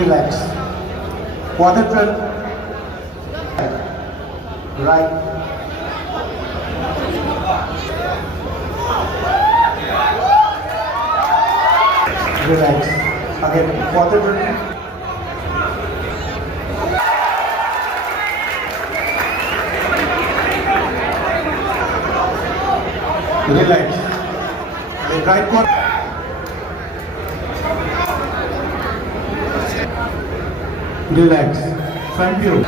Relax. Quarter turn. Right. Relax. Again, quarter turn. Relax. Again, right quarter. Relax. Front view.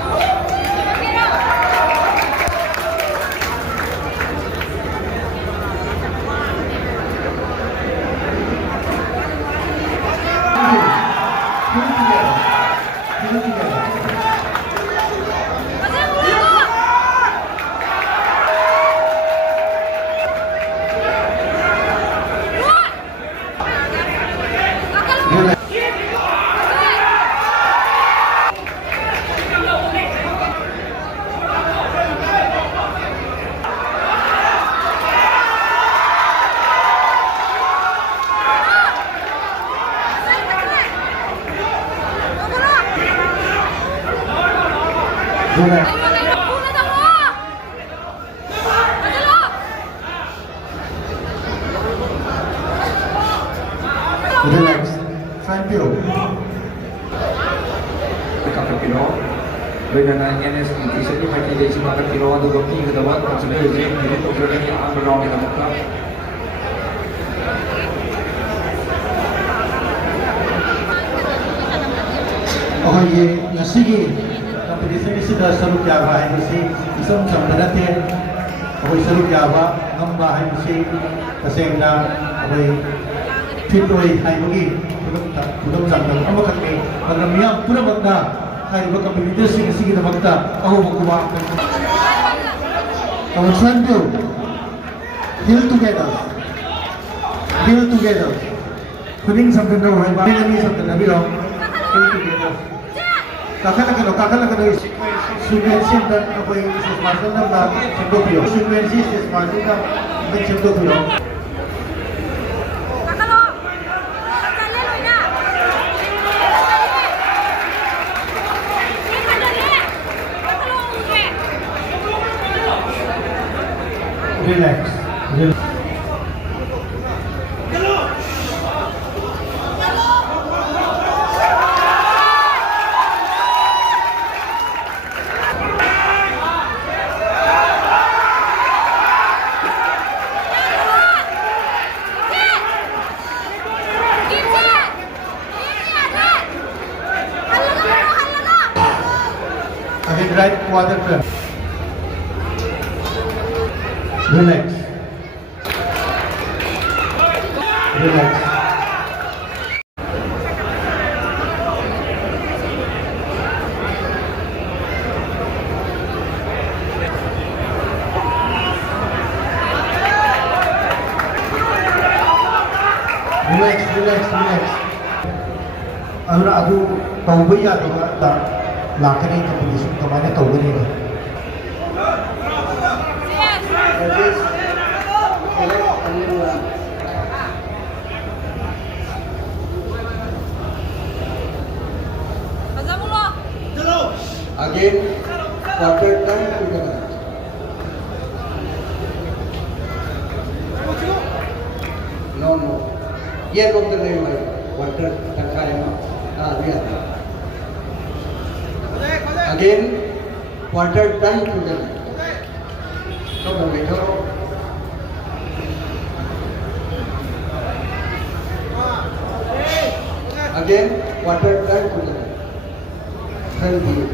Relax. Relax. Front view. ꯀꯥꯈꯠꯄꯤꯔꯣ ꯂꯣꯏꯅꯅ NSPT ꯁꯦꯠꯀꯤ ꯃꯥꯏꯀꯩꯗ ꯏꯁꯤꯡ ꯀꯥꯈꯠꯄꯤꯔꯣ ꯑꯗꯨꯒ ꯄꯤꯒꯗꯕ ꯀꯟꯁꯤꯗꯔ ꯍꯧꯖꯤꯛ minute ꯇꯧꯖꯔꯒꯅꯤ ꯑꯍꯥꯟꯕ ꯔꯥꯎꯟꯒꯤꯗꯃꯛꯇ ꯑꯩꯈꯣꯏꯒꯤ ꯉꯁꯤꯒꯤ ꯀꯝꯄꯤꯇꯤꯁꯟ ꯑꯁꯤꯗ ꯁꯔꯨꯛ ꯌꯥꯕ ꯍꯥꯏꯕꯁꯤ ꯏꯆꯝ ꯆꯝꯕ ꯅꯠꯇꯦ ꯑꯩꯈꯣꯏ ꯁꯔꯨꯛ ꯌꯥꯕ ꯉꯝꯕ ꯍꯥꯏꯕꯁꯤ ꯇꯁꯦꯡꯅ ꯑꯩꯈꯣꯏ ꯐꯤꯠ ꯑꯣꯏ ꯍꯥꯏꯕꯒꯤ ꯈꯨꯗꯝ ꯆꯥꯡꯗꯝ ꯑꯃꯈꯛꯅꯤ ꯑꯗꯨꯅ ꯃꯤꯌꯥꯝ ꯄꯨꯝꯅꯃꯛꯅ ꯍꯥꯏꯔꯤꯕ ꯀꯝꯄꯤꯇꯤꯇꯔꯁꯤꯡ ꯑꯁꯤꯒꯤꯗꯃꯛꯇ ꯑꯍꯧꯕ ꯈꯨꯕꯥꯛ Front view. Heel together. Heel together. Kuning sampai berapa? Ini sampai nabi loh. Heel together. Kakak sequence dan apa yang sesuatu nama cendopio. Sequence sesuatu nama cendopio. Relax. Relax. Again, right quarter turn. Relax. Relax. Relax. Aduna adu tauba yadaba ta lakani competition kamana tauba ni. Again, quarter time together. No. Yet of the name quarter time. Again, quarter time together. Again, quarter time together. Thank you.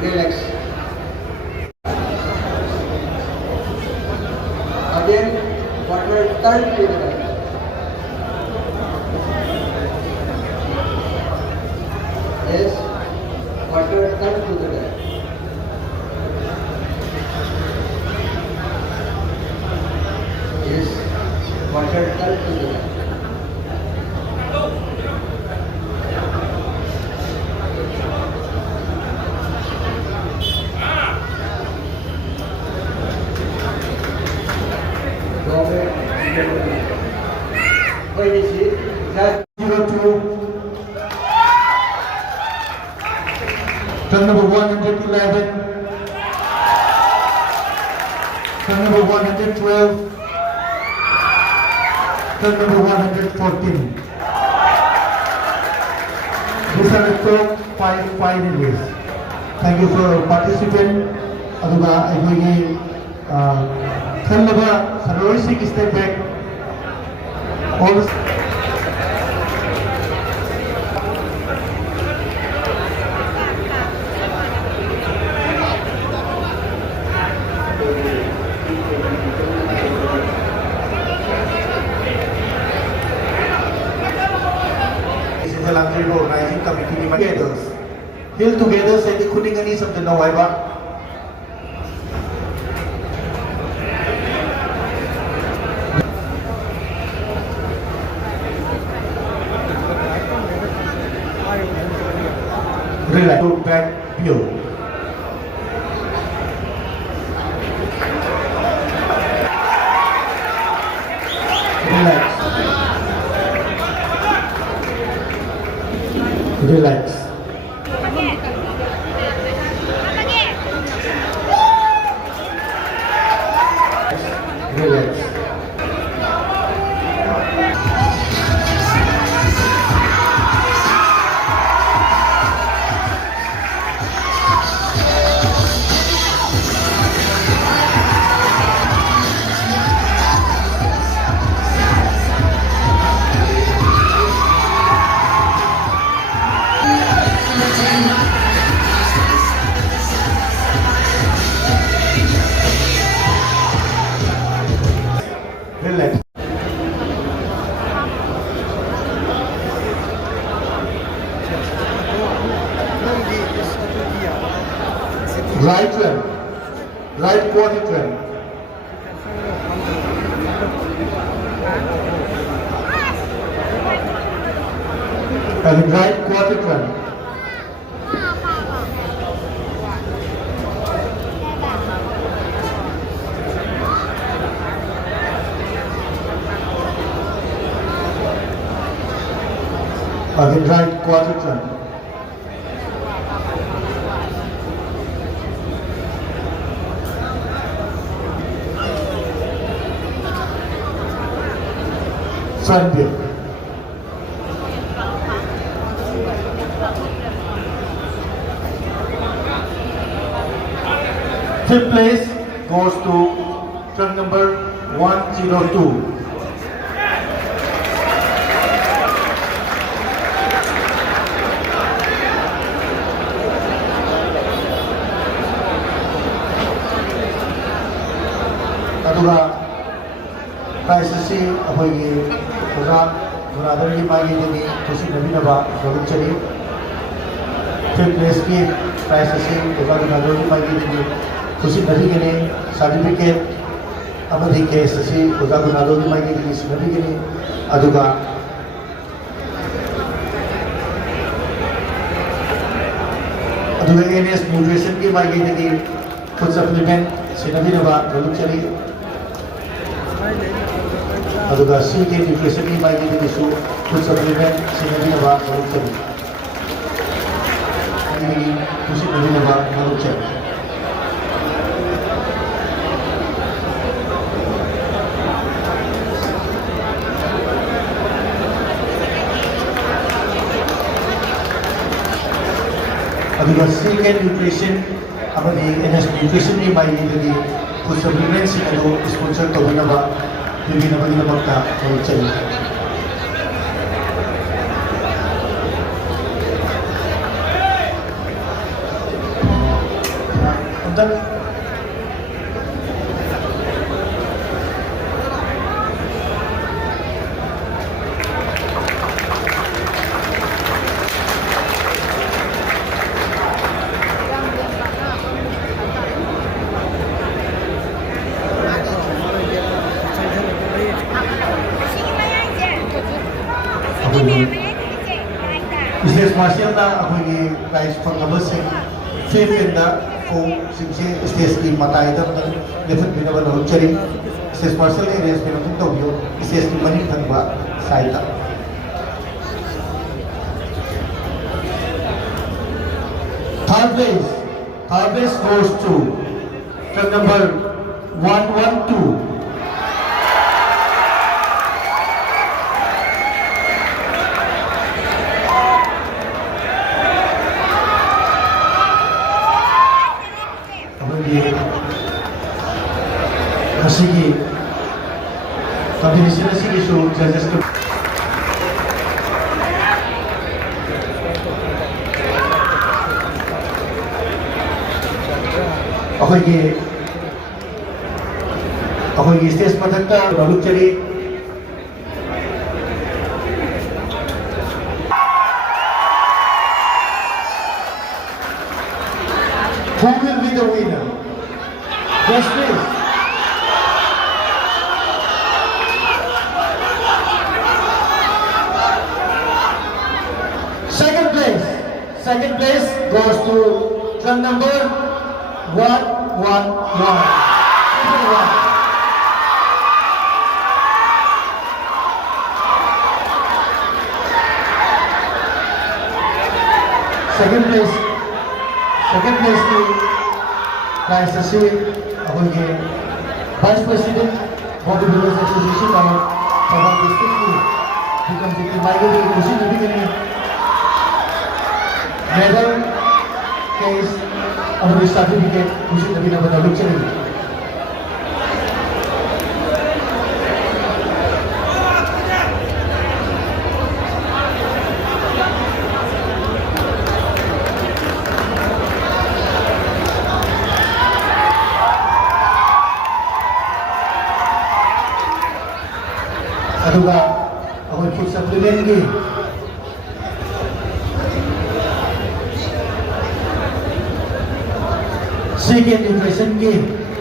Relax. Again, quarter turn to the right. Yes, quarter turn to the right. Yes, quarter turn to the right. Turn number 111. Turn number 112. Turn number 114. These are the top 5 finalists. Thank you for participating. Aduga ayogi khanlaba Saroi step back. All organizing committee together. Hill together say the kuningani sabda na waiba. Relax. Go back view. Relax. Relax. Relax. Relax. Right turn. Right quarter turn. And right quarter turn. Again, right quarter turn. Front view. Fifth place goes to truck number 102. अदुगा price से अखोई ओजा गुनादर की मागी देनी खुशी नबी नबा गरुड़ चली fifth place की प्राइस से ओजा गुनादर की मागी देनी खुशी नबी के ने सर्टिफिकेट अमधी केस से ओजा गुनादर की मागी देनी नबी के ने अदुगा अदुगा एनएस न्यूट्रिशन की मागी देनी फूड सप्लीमेंट से नबी नबा गरुड़ चली अदुगा सी के न्यूट्रिशन की मागी देनिसु फूड सप्लीमेंट से नबी नबा गरुड़ चली खुशी नबी नबा गरुड़ चली अदुगा सी के न्यूट्रिशन अमदी एनएस न्यूट्रिशन की मागी देनी फूड सप्लीमेंट से अदु स्पॉन्सर तौनबा Pilipinas चली Business Marshal na ako'y prize for number 6 fifth in the full stage की मताई तब लेफ्ट बिना बना चली Business Marshal ने रेस में नतुं तौयो stage की money Thamba साइता Third place goes to truck number 112. Masigi competition asigi so judges ko ako'y stage mathakta Baluchari who will be the winner? Yes, please. Second place goes to truck number 111. Second place to Raisasi ako'y Vice President Bodybuilders Association of Sabah District becomes the Michael Kusin Nabigani medal case of the certificate Kusin Nabigani Baluchari. Aduga ako'y food supplement gi second impression gi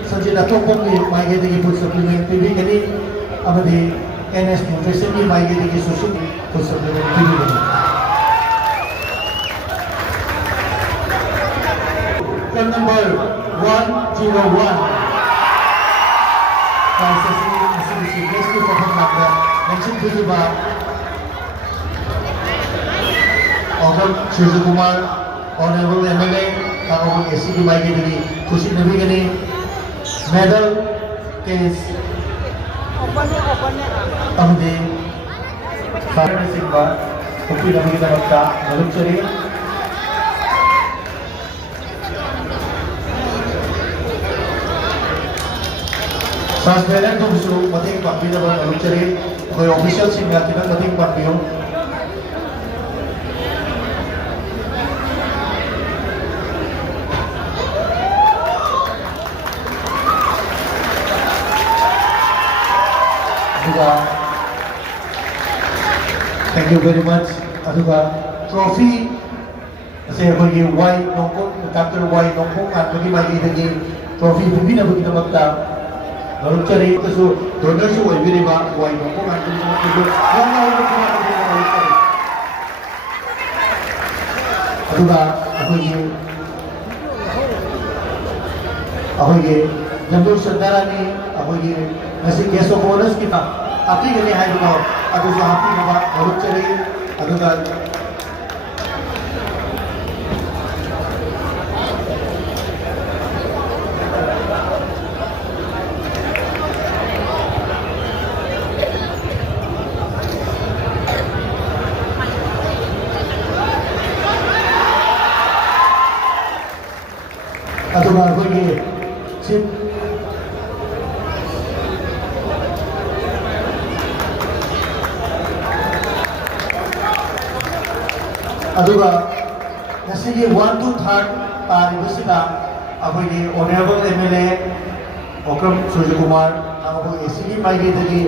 sanjina tokong gi maige degi food supplement pibi kani amadi NS nutrition gi maige degi susu food supplement pibi kani truck number 101 Next to mention to ba Ogam Suju Kumar Honorable MLA Kang SCD Maigi Digi Kusin Nabigani medal case Amdi Farana Simba Kupi Nabigana Magta Baluchari Transparent to gusto mating pagpila ba ng luchari o official siya kinang mating pagpila aduga thank you very much aduga trophy kasi ako yung Y nongkong Dr. Y nongkong at maging trophy bubina ba kinamagta Baluchari so donor so every ba why no ko ang mga tubo yan na ako kuma ko ng Baluchari aduga ako ye jambul sandarani ako ye nasi keso bonus kita api gani hay no ako sa api ba Baluchari aduga aduga ako'y chip aduga nasigi 1 to 3rd paribusita ako'y Honorable MLA Okram Suju Kumar ako'y SCD Maigi Dagi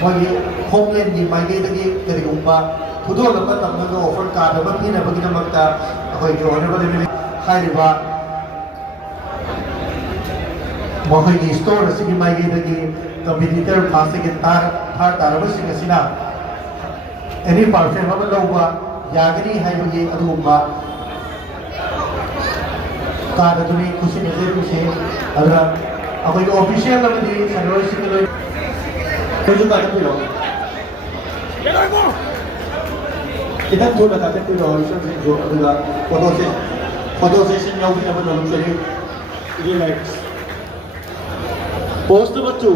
Mogi Homeland di Maigi Dagi dari umba pudo dapat ang offer ka dapat pinabagina magta ako'y Honorable MLA Hairiba Mohoy store sige maigi dagi competitor plastic tar tarabasing sina any perfume ba yagani haibagi adumba kada tuni kusi neze kusi adra ako'y official naman di sa Royal Sinaloy medyo kada pilo kita jo natin pilo isa jo adra photo se photo session yaubinaba nolungsari. Relax. Pose number 2.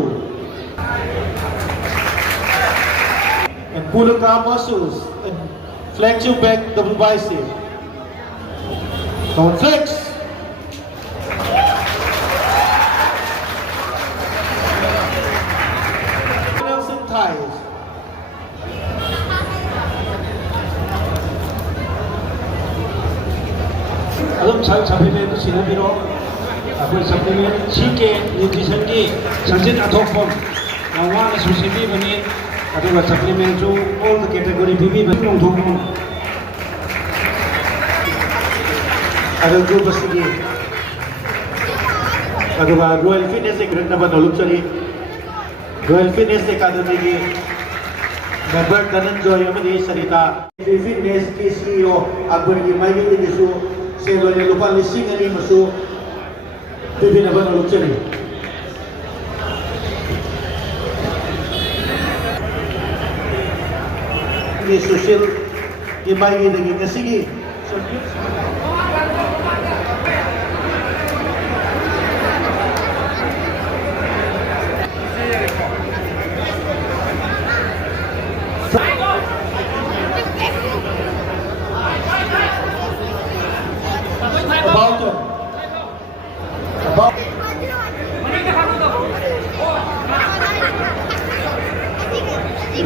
And pull the calf muscles and flex your back, double bicep. Come on, flex. Nails and thighs. अदम supplement सिनबिरो अखोई supplement C K nutrition की संचित अथोफम वाना सुसिबी बनी अदुगा supplement जो all the category बीबी बनी नोंथोम Ada group asigi. Aduga Royal Fitness Ekranaba nolungsari. Royal Fitness Academy ki member Dhananjoy amadi Sarita. Fitness ki CEO Akbar ki Michael Disu Selone lupa lising ani masu bibinaba nolungsari. Ni social ki Michael Digi kasigi. About it. About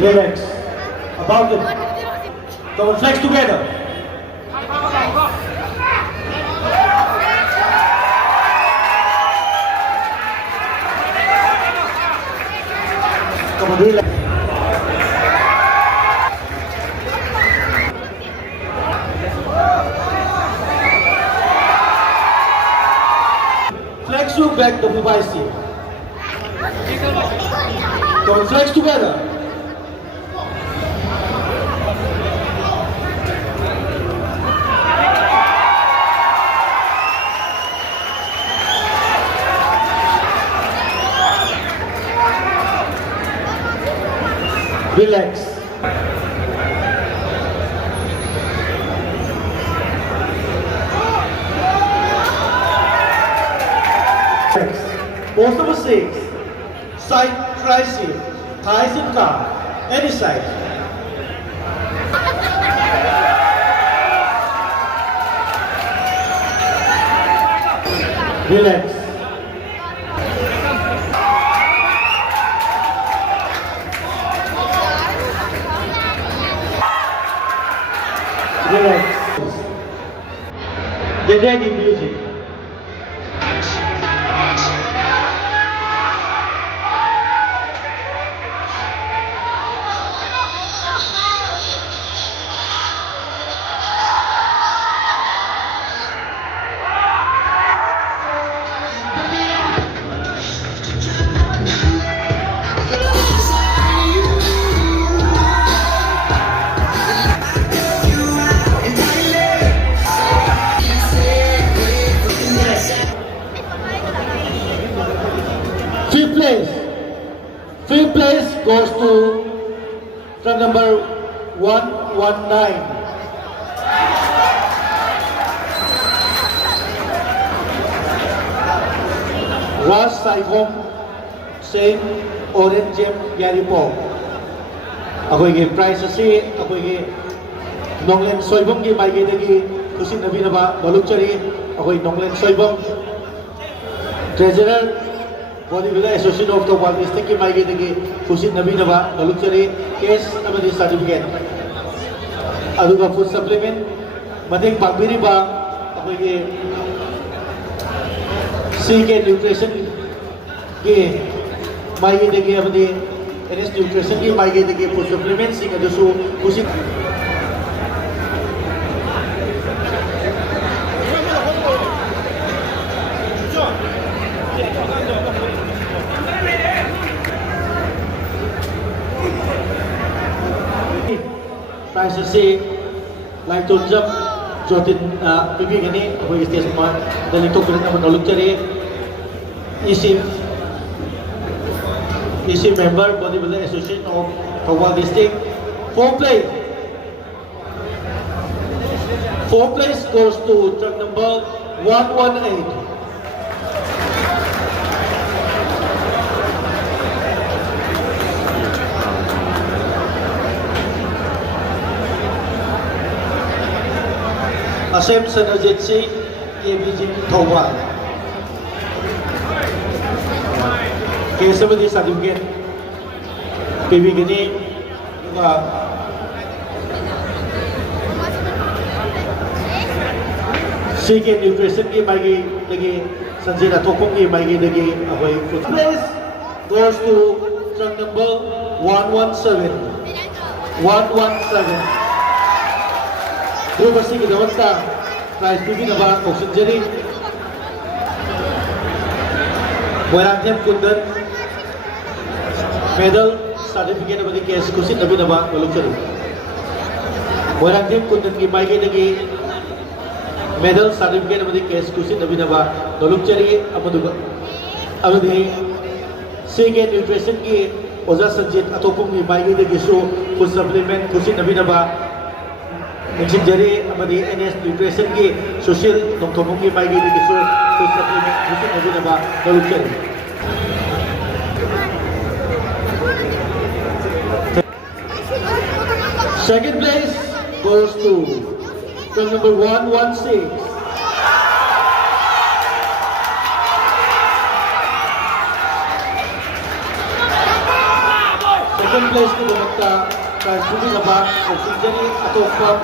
relax. About it. Come on, flex together. Come on, relax. Flex your back, double bicep. Come on, flex together. Relax. Pose number 6. Side tricep, thighs and calf, any side. Relax. Relax. Get ready, music. Fifth place goes to from number 119. Ras Saihom Saint Orange Gem Yaripo. Ako'y prize asi ako'y Nonglen Soibong ki mai dagi kusin nabi naba balukchari ako'y Nonglen Soibong Treasurer Bodybuilder Association of the World District ki mai dagi kusin nabi naba balukchari case amadi certificate. Aduga food supplement mating pagbiri ba ako'y CK Nutrition ki mai dagi amadi NS Nutrition ki mai dagi food supplement sing adusu kusin price si like to jump jotin pipi gani ako'y stage ma dali to pinag naman nalugchari EC member Bodybuilder Association of Kawal District. Fourth place goes to truck number 118. Asem Sanajitsi, ABG Thawal. Case of the certificate, PV Gini, CK Nutrition की मायगी लगी संजय राठौर की मायगी लगी अभी place goes to truck number 117 Group C की दवंता prize PV नबा oxygen जरी Moirangthem Kundan medal certificate अभी case कुछ नबी नबा मालूम चलो Moirangthem Kundan की मायगी लगी medal certificate अभी केस कुछ नबी नबा मालूम चली अभी CK Nutrition की ओजा संजीत अतोपुम की मायगी लगी शो कुछ supplement कुछ नबी नबा Menjadi amadi NS Nutrition की social नोंथोपुम की मायगी लगी शो कुछ supplement कुछ नबी नबा मालूम चली Second place goes to truck number 116. Second place ko dumagta kay Subi Naba o Sinjani Atokpam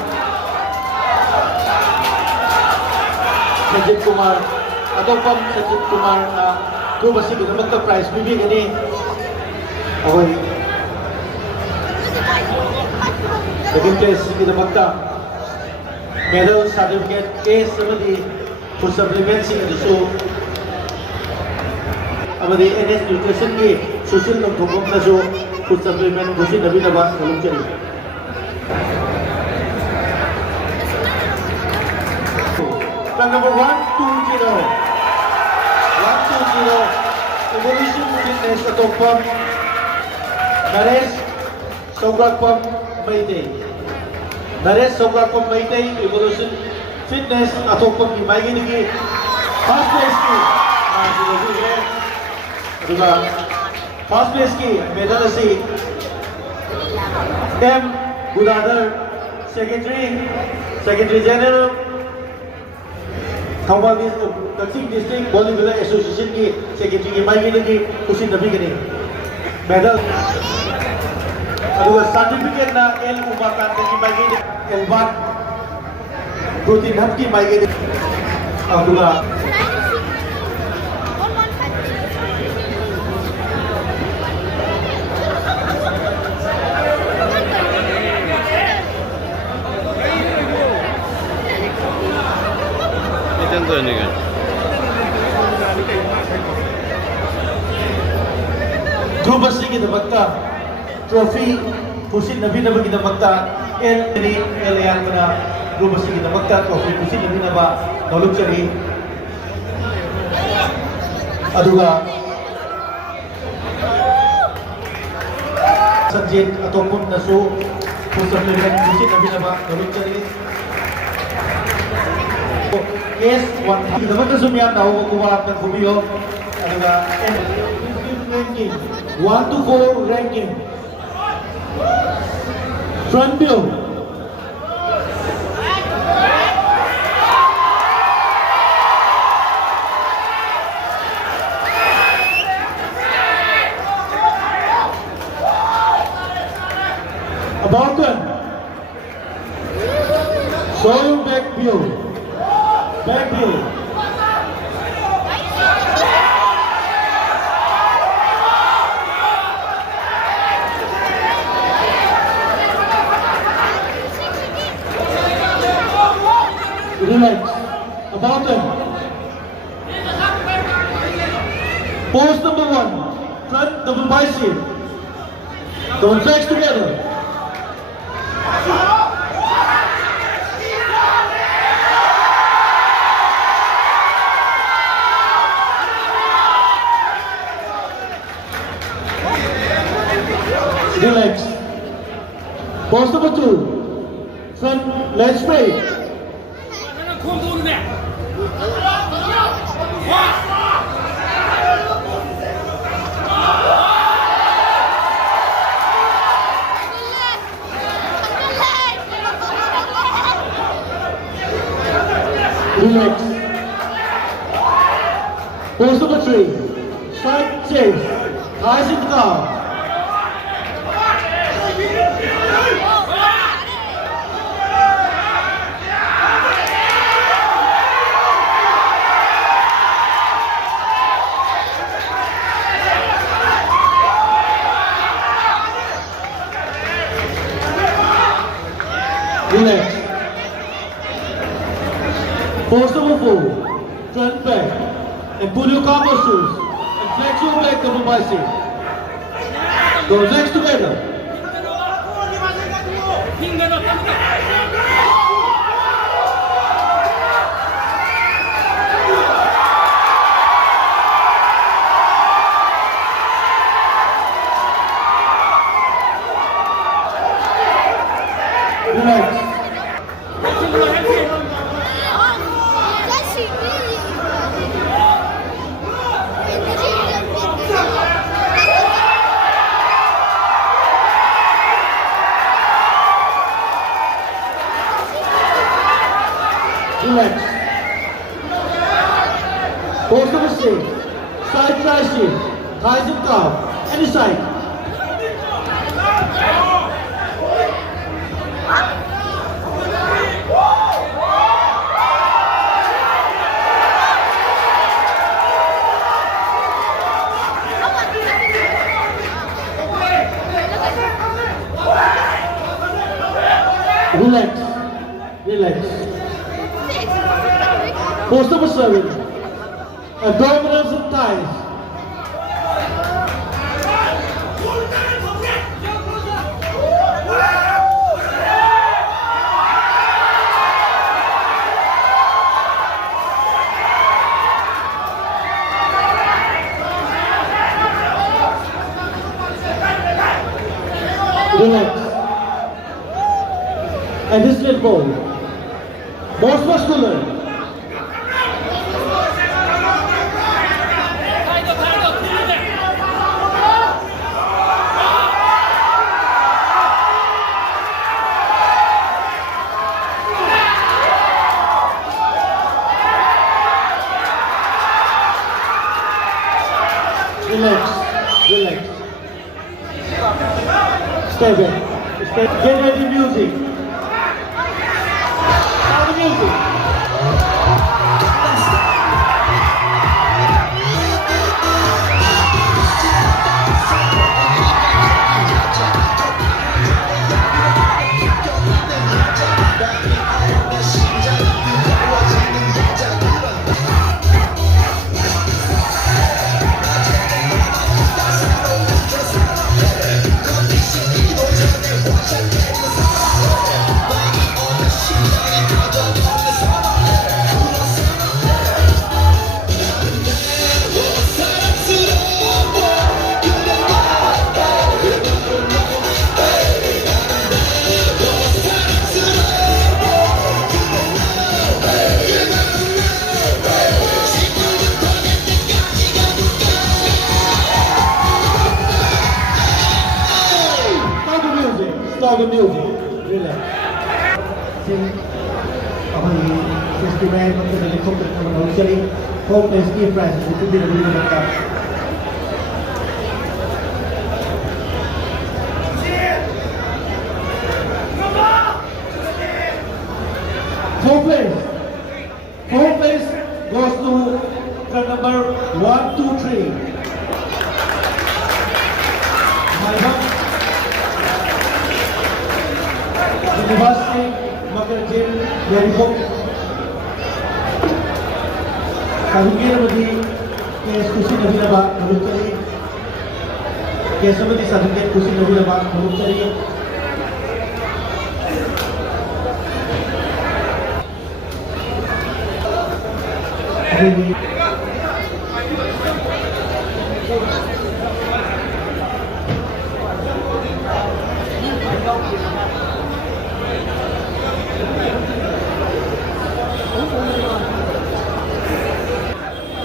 Sanjit Kumar Atokpam Sanjit Kumar na kubasi ko dumagta prize bibig gani okay. Second place kita magta medal certificate case amadi for supplement sing so amadi NS Nutrition की social नोंथोपुम ना जो for supplement कुछ नबी नबा मालूम चली truck number 120 evolution fitness Atokpam Naresh Sograkpam Mayday Naresh Sograkpam Mayday evolution fitness Atokpam की मायगी लगी first place की लगी है अदुगा first place की medal असी M Budadar Secretary General Thawal Kaching District Bodybuilder Association की Secretary की मायगी लगी कुछ नबी गनी medal अदुगा certificate ना L Umakan की मायगी L1 protein hub की मायगी अदुगा Group C की दबकता ट्रॉफी खुशी नबी नबा की दबकता L यार बना Group C की दबकता ट्रॉफी खुशी नबी नबा नौलुक चली अदुगा संजीत अतोपुम नसो supplement खुशी नबी नबा नौलुक चली S1 की दबकता सुमिया नाउ कुवा अपना कुबियो अदुगा ranking 1 to 4 ranking front view about them showing back view relax about them pose number 1 front double bicep don't flex together relax pose number 2 front leg straight Relax. Post number 3. Side chase. Eyes in the car. Relax. Post number 4. Turn back and put your combo shoes and flex your leg double bicep. Those legs together. Relax. Relax. Post number 6. Side try shift. Thighs and calf. Any side. Relax. Relax. Post number 7. Abdominals and thighs. Relax. And this little ball. Most muscular. Relax. Relax. Stay there. Stay. Get ready music. Start the music. Start the music. Relax. अभी festival मतलब देखो कितना नौकरी home ASCII price itu tidak boleh lengkap. Fourth place goes to the number 1, 2, 3. University Makarjil Verifok Kahingir Madi Kes Kusi Nabi Naba Nurutari Kesamadi Sadhuket Kusi Nabi Naba Nurutari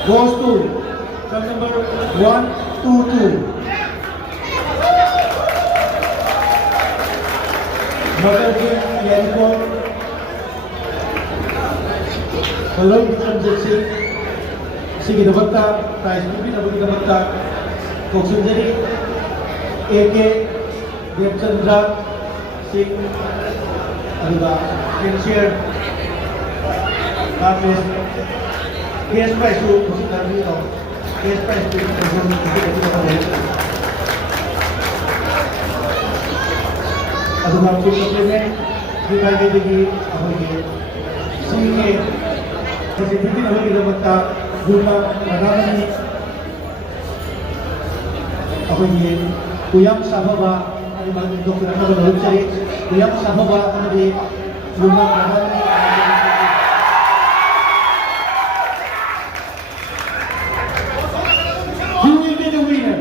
goes to cell number 122. Mothergate Yanko, Kalong Vikramjit Singh, Sige Dabatta, Prize Bibi Nabagi Dabatta, Koksunjari, AK Devchandra Singh, Aduga, Pensier, Artist, Case Prize to Kusik Narvi, Case Prize to Kusik Narvi. अदुगा कुछ supplement दिखाई देगी अहोगे सीखे जैसे विभिन्न अहोगे दबता गुना लगानी अहोगे कुयम साहबा अरे बाकी तो कुछ ना कुछ चले कुयम साहबा अरे गुना लगानी Who will be the winner?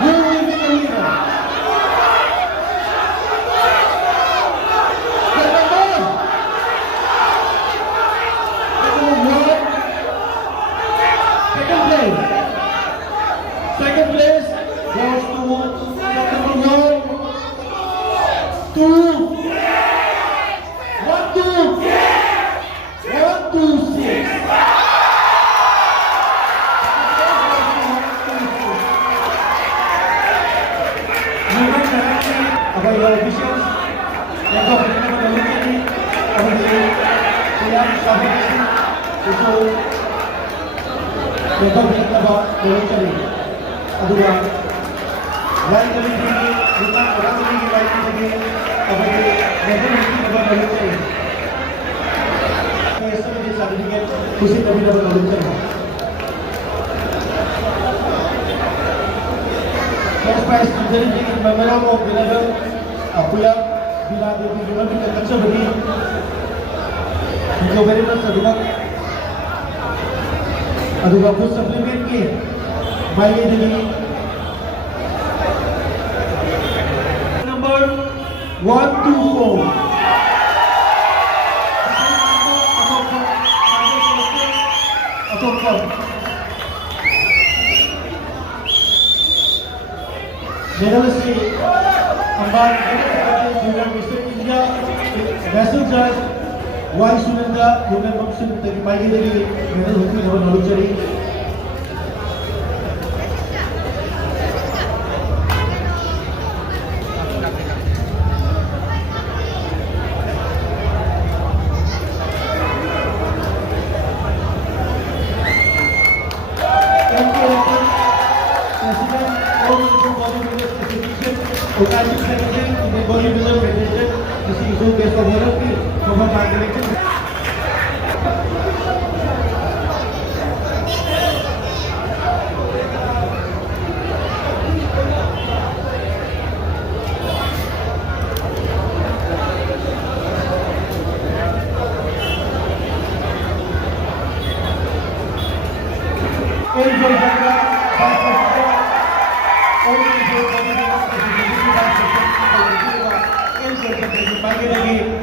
Who will be the winner? Second place goes to set number 1, 2, 1, 2, 6. About your officials, let go of the community, अदुगा लाइन करी थी जितना बड़ा करी की लाइन थी अब ये नेशनल मीटिंग नंबर नॉलेज चाहिए ऐसे में ये सर्टिफिकेट खुशी कभी नंबर नॉलेज चाहिए फर्स्ट प्राइज स्टूडेंट की मेमोरम ऑफ विनर अपुया बिना देवी जुना भी कच्चा बनी जो वेरी मच अदुगा कुछ सप्लीमेंट की माइले देवी number 124 Medalist Ambar Mr. India National Judge Y. Sunanda Women Option Tagi Maile Devi Medal Hukmi Nabar Naluchari Organizing Secretary in the Bodybuilder Federation, Mr. Yusuf Best of Therapy, Former Park Director.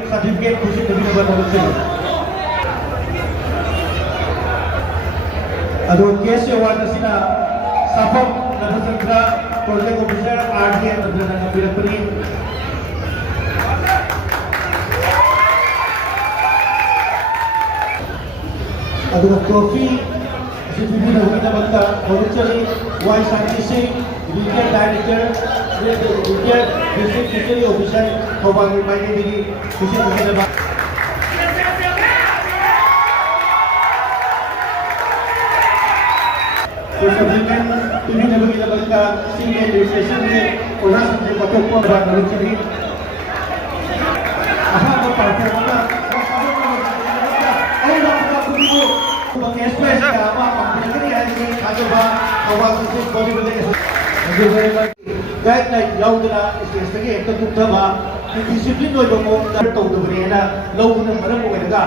Certificate खुशी कभी न बना बच्चे अदो case award असिना सफम Nabachandra project officer RD Nabachandra बिरपरी अदो ट्रॉफी जितनी नवीन बंदा ऑफिसरी Y Shanti Singh regional director regional district fishery officer Kobagi Maile Devi खुशी खुशी नभा तो सप्लीमेंट तुम्ही नवीन बंदा सीनियर एडमिनिस्ट्रेशन में ओना से बतो को बात करो चली आहा तो पार्टी होगा और ना को तो एक्सप्रेस का apa कंपनी है कि आजोबा आवाज से body building guideline yaudana istage ekta tuktama discipline oi bomo dar tawdubreena lawuna maram oiraga